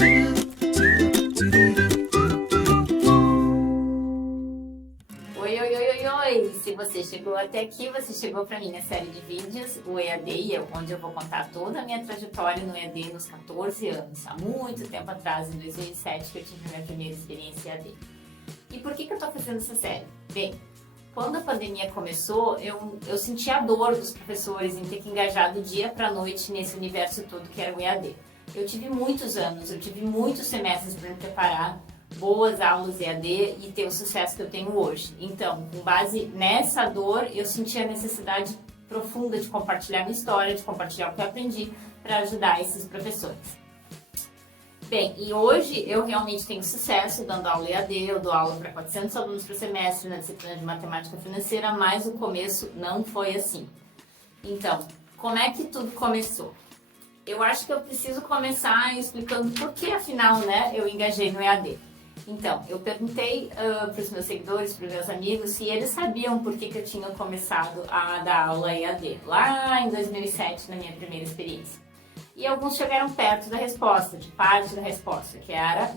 Oi, oi, oi, oi, oi! Se você chegou até aqui, você chegou para minha série de vídeos, o EAD, onde eu vou contar toda a minha trajetória no EAD nos 14 anos, há muito tempo atrás, em 2007, que eu tive a minha primeira experiência EAD. E por que eu estou fazendo essa série? Bem, quando a pandemia começou, eu senti a dor dos professores em ter que engajar do dia para a noite nesse universo todo que era o EAD. Eu tive muitos anos, eu tive muitos semestres para me preparar, boas aulas EAD e ter o sucesso que eu tenho hoje. Então, com base nessa dor, eu senti a necessidade profunda de compartilhar minha história, de compartilhar o que eu aprendi para ajudar esses professores. Bem, e hoje eu realmente tenho sucesso dando aula EAD, eu dou aula para 400 alunos por semestre na disciplina de matemática financeira, mas o começo não foi assim. Então, como é que tudo começou? Eu acho que eu preciso começar explicando por que, afinal, eu engajei no EAD. Então, eu perguntei para os meus seguidores, para os meus amigos, se eles sabiam por que eu tinha começado a dar aula EAD, lá em 2007, na minha primeira experiência. E alguns chegaram perto da resposta, de parte da resposta, que era,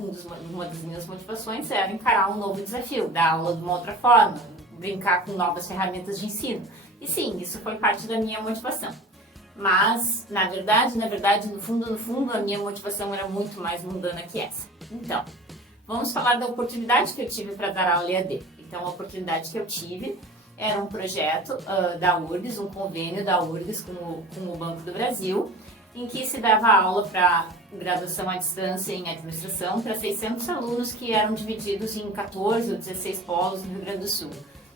uma das minhas motivações era encarar um novo desafio, dar aula de uma outra forma, brincar com novas ferramentas de ensino. E sim, isso foi parte da minha motivação. Mas, na verdade, no fundo, a minha motivação era muito mais mundana que essa. Então, vamos falar da oportunidade que eu tive para dar aula EAD. Então, a oportunidade que eu tive era um projeto da URGS, um convênio da URGS com o Banco do Brasil, em que se dava aula para graduação à distância em administração para 600 alunos que eram divididos em 14 ou 16 polos no Rio Grande do Sul,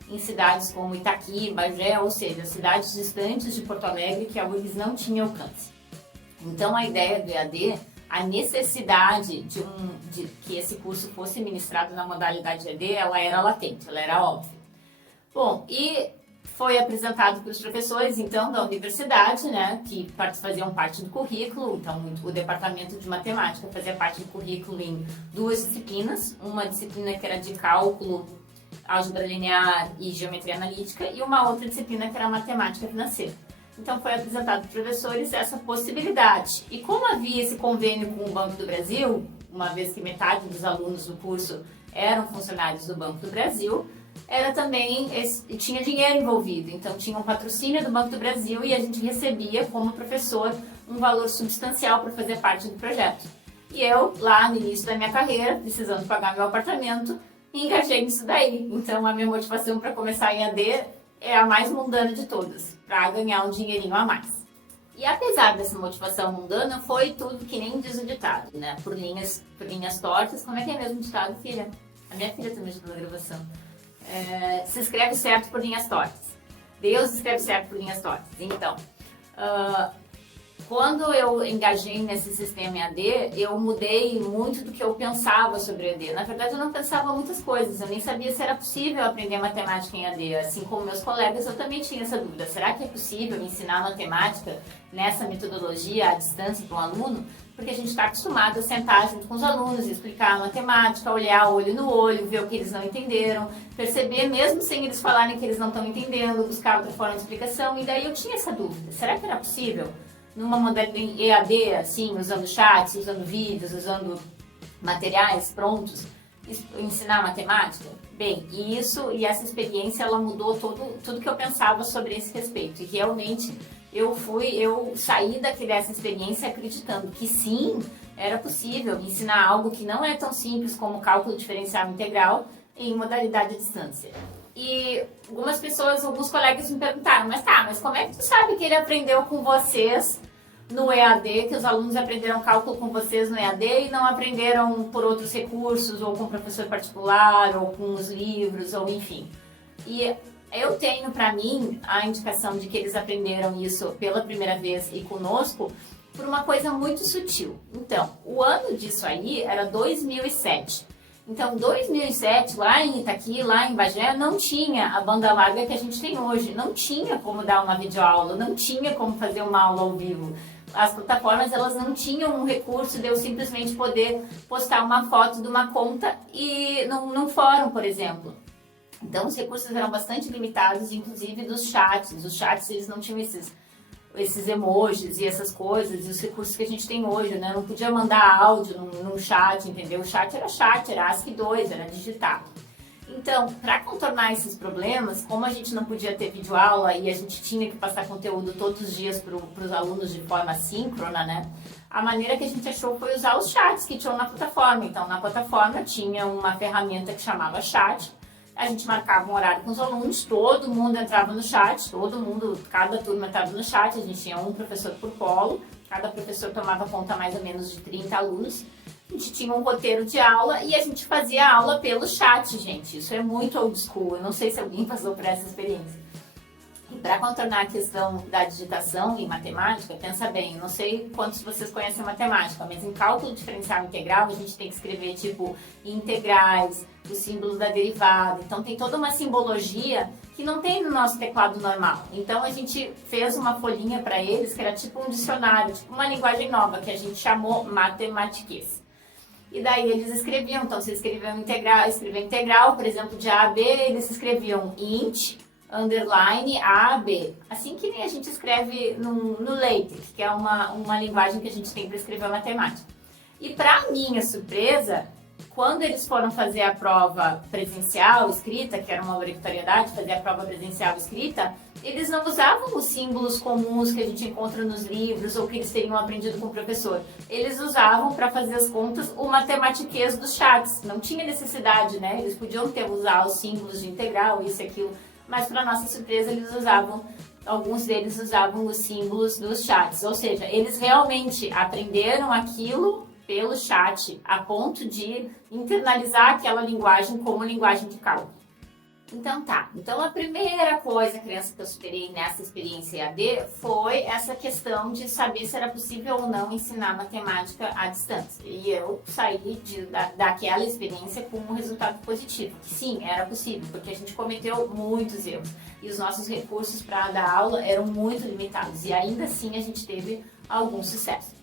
em cidades como Itaqui, Bagé, ou seja, cidades distantes de Porto Alegre que a URGS não tinha alcance. Então, a ideia do EAD, a necessidade de que esse curso fosse ministrado na modalidade EAD, ela era latente, ela era óbvia. Bom, e foi apresentado para os professores, então, da universidade, que faziam parte do currículo. Então, o departamento de matemática fazia parte do currículo em duas disciplinas, uma disciplina que era de cálculo, álgebra linear e geometria analítica, e uma outra disciplina que era matemática financeira. Então, foi apresentado para os professores essa possibilidade. E como havia esse convênio com o Banco do Brasil, uma vez que metade dos alunos do curso eram funcionários do Banco do Brasil, tinha dinheiro envolvido, então tinha um patrocínio do Banco do Brasil e a gente recebia como professor um valor substancial para fazer parte do projeto. E eu, lá no início da minha carreira, precisando pagar meu apartamento, engajei nisso daí. Então a minha motivação para começar em EAD é a mais mundana de todas, para ganhar um dinheirinho a mais. E apesar dessa motivação mundana, foi tudo que nem diz o ditado, por linhas tortas. Como é que é mesmo o ditado, filha? A minha filha também ajudou na gravação. Se escreve certo por linhas tortas. Deus escreve certo por linhas tortas. Então, quando eu engajei nesse sistema EAD, eu mudei muito do que eu pensava sobre EAD. Na verdade, eu não pensava muitas coisas. Eu nem sabia se era possível aprender matemática em EAD. Assim como meus colegas, eu também tinha essa dúvida. Será que é possível ensinar matemática nessa metodologia à distância para um aluno? Porque a gente está acostumado a sentar junto com os alunos e explicar a matemática, olhar olho no olho, ver o que eles não entenderam, perceber mesmo sem eles falarem que eles não estão entendendo, buscar outra forma de explicação. E daí eu tinha essa dúvida. Será que era possível, numa modalidade EAD, assim, usando chats, usando vídeos, usando materiais prontos, ensinar matemática? Bem, e essa experiência, ela mudou tudo que eu pensava sobre esse respeito. E realmente eu saí dessa experiência acreditando que sim, era possível ensinar algo que não é tão simples como cálculo diferencial integral em modalidade à distância. E alguns colegas me perguntaram, mas como é que tu sabe que ele aprendeu com vocês no EAD, que os alunos aprenderam cálculo com vocês no EAD e não aprenderam por outros recursos, ou com professor particular, ou com os livros, ou enfim. E eu tenho para mim a indicação de que eles aprenderam isso pela primeira vez e conosco por uma coisa muito sutil. Então, o ano disso aí era 2007. Então, 2007, lá em Itaqui, lá em Bagé, não tinha a banda larga que a gente tem hoje. Não tinha como dar uma videoaula, não tinha como fazer uma aula ao vivo. As plataformas, elas não tinham um recurso de eu simplesmente poder postar uma foto de uma conta e num fórum, por exemplo. Então, os recursos eram bastante limitados, inclusive dos chats. Os chats, eles não tinham esses emojis e essas coisas, e os recursos que a gente tem hoje, né? Não podia mandar áudio num chat, entendeu? O chat, era ASCII2, era digitar. Então, para contornar esses problemas, como a gente não podia ter videoaula e a gente tinha que passar conteúdo todos os dias para os alunos de forma síncrona, né? A maneira que a gente achou foi usar os chats que tinham na plataforma. Então, na plataforma tinha uma ferramenta que chamava chat. A gente marcava um horário com os alunos, todo mundo entrava no chat, cada turma entrava no chat, a gente tinha um professor por polo, cada professor tomava conta mais ou menos de 30 alunos. A gente tinha um roteiro de aula e a gente fazia aula pelo chat, gente. Isso é muito old school, eu não sei se alguém passou por essa experiência. E para contornar a questão da digitação em matemática, pensa bem, eu não sei quantos de vocês conhecem matemática, mas em cálculo diferencial integral a gente tem que escrever tipo integrais, os símbolos da derivada. Então tem toda uma simbologia que não tem no nosso teclado normal. Então a gente fez uma folhinha para eles que era tipo um dicionário, tipo uma linguagem nova que a gente chamou matematiquês. E daí eles escreviam, então se escreviam integral, por exemplo, de A a B, eles escreviam int, underline, A a B. Assim que nem a gente escreve no LaTeX, que é uma linguagem que a gente tem para escrever matemática. E para minha surpresa, quando eles foram fazer a prova presencial escrita, que era uma obrigatoriedade fazer a prova presencial escrita, eles não usavam os símbolos comuns que a gente encontra nos livros ou que eles teriam aprendido com o professor. Eles usavam, para fazer as contas, o matematiquês dos chats. Não tinha necessidade, né? Eles podiam usar os símbolos de integral, isso e aquilo, mas para nossa surpresa alguns deles usavam os símbolos dos chats. Ou seja, eles realmente aprenderam aquilo pelo chat, a ponto de internalizar aquela linguagem como linguagem de cálculo. Então tá, a primeira coisa, criança, que eu superei nessa experiência EAD foi essa questão de saber se era possível ou não ensinar matemática à distância. E eu saí daquela experiência com um resultado positivo, que sim, era possível, porque a gente cometeu muitos erros e os nossos recursos para dar aula eram muito limitados e ainda assim a gente teve algum sucesso.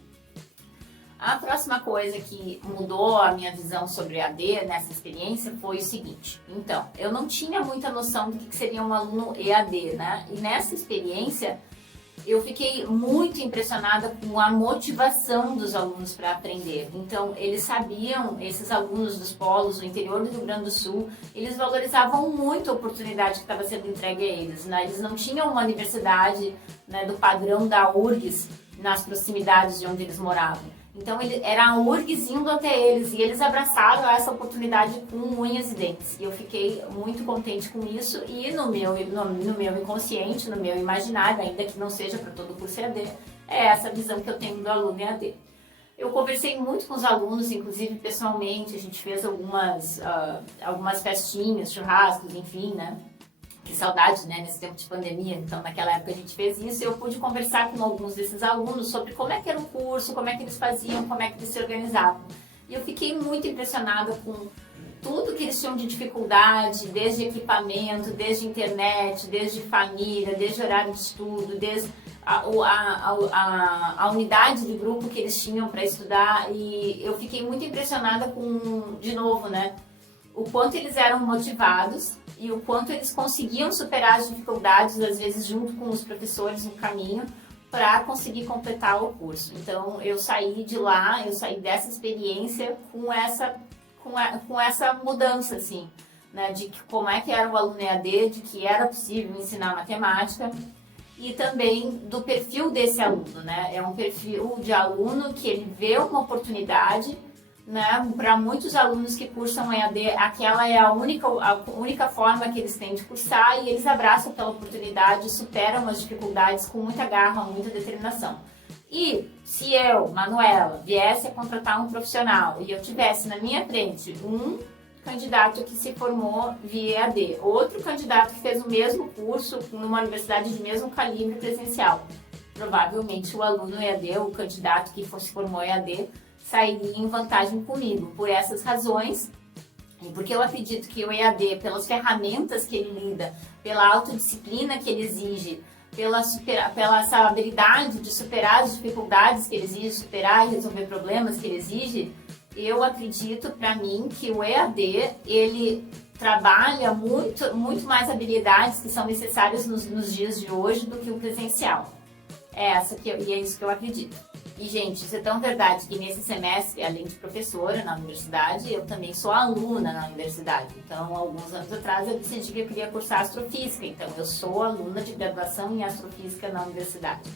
A próxima coisa que mudou a minha visão sobre EAD nessa experiência foi o seguinte. Então, eu não tinha muita noção do que seria um aluno EAD, né? E nessa experiência, eu fiquei muito impressionada com a motivação dos alunos para aprender. Então, eles sabiam, esses alunos dos polos do interior do Rio Grande do Sul, eles valorizavam muito a oportunidade que estava sendo entregue a eles, né? Eles não tinham uma universidade, né, do padrão da URGS nas proximidades de onde eles moravam. Então, era a URGS indo até eles e eles abraçaram essa oportunidade com unhas e dentes. E eu fiquei muito contente com isso e no meu inconsciente, no meu imaginário, ainda que não seja para todo o curso EAD, é essa visão que eu tenho do aluno EAD. Eu conversei muito com os alunos, inclusive pessoalmente, a gente fez algumas festinhas, churrascos, enfim, né? Que saudade, né, nesse tempo de pandemia. Então, naquela época a gente fez isso e eu pude conversar com alguns desses alunos sobre como é que era o curso, como é que eles faziam, como é que eles se organizavam. E eu fiquei muito impressionada com tudo que eles tinham de dificuldade, desde equipamento, desde internet, desde família, desde horário de estudo, desde a unidade de grupo que eles tinham para estudar. E eu fiquei muito impressionada com, de novo, né, o quanto eles eram motivados e o quanto eles conseguiam superar as dificuldades, às vezes junto com os professores no caminho, para conseguir completar o curso. Então, eu saí dessa experiência com essa mudança, assim, né, de como é que era o aluno EAD, de que era possível ensinar matemática, e também do perfil desse aluno, né? É um perfil de aluno que ele vê uma oportunidade, né? Para muitos alunos que cursam EAD, aquela é a única forma que eles têm de cursar e eles abraçam aquela oportunidade, superam as dificuldades com muita garra, muita determinação. E se eu, Manuela, viesse a contratar um profissional e eu tivesse na minha frente um candidato que se formou via EAD, outro candidato que fez o mesmo curso numa universidade de mesmo calibre presencial, provavelmente o aluno EAD, o candidato que se formou EAD, sairia em vantagem comigo, por essas razões, e porque eu acredito que o EAD, pelas ferramentas que ele lida, pela autodisciplina que ele exige, pela essa habilidade de superar as dificuldades que ele exige, superar e resolver problemas que ele exige, eu acredito, para mim, que o EAD, ele trabalha muito mais habilidades que são necessárias nos dias de hoje do que o presencial. É essa e é isso que eu acredito. E, gente, isso é tão verdade que nesse semestre, além de professora na universidade, eu também sou aluna na universidade. Então, alguns anos atrás, eu decidi que eu queria cursar astrofísica. Então, eu sou aluna de graduação em astrofísica na universidade.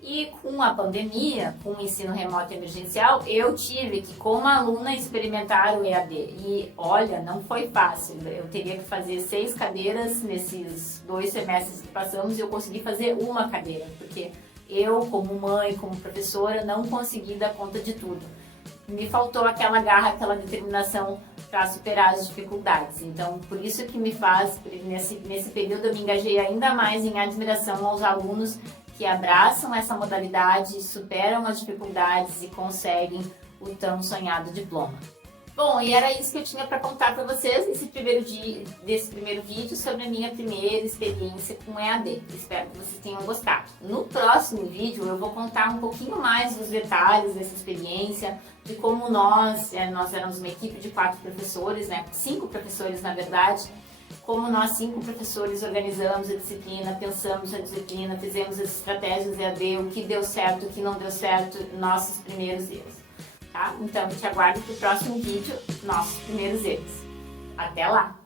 E com a pandemia, com o ensino remoto emergencial, eu tive que, como aluna, experimentar o EAD. E, olha, não foi fácil. Eu teria que fazer 6 cadeiras nesses 2 semestres que passamos e eu consegui fazer uma cadeira, porque eu, como mãe, como professora, não consegui dar conta de tudo. Me faltou aquela garra, aquela determinação para superar as dificuldades. Então, por isso que me faz, nesse período, eu me engajei ainda mais em admiração aos alunos que abraçam essa modalidade, superam as dificuldades e conseguem o tão sonhado diploma. Bom, e era isso que eu tinha para contar para vocês desse primeiro vídeo sobre a minha primeira experiência com EAD. Espero que vocês tenham gostado. No próximo vídeo eu vou contar um pouquinho mais dos detalhes dessa experiência, de como nós éramos uma equipe de 4 professores, 5 professores na verdade, como nós 5 professores organizamos a disciplina, pensamos a disciplina, fizemos as estratégias EAD, o que deu certo, o que não deu certo, nossos primeiros erros. Tá? Então, eu te aguardo para o próximo vídeo, nossos primeiros erros. Até lá!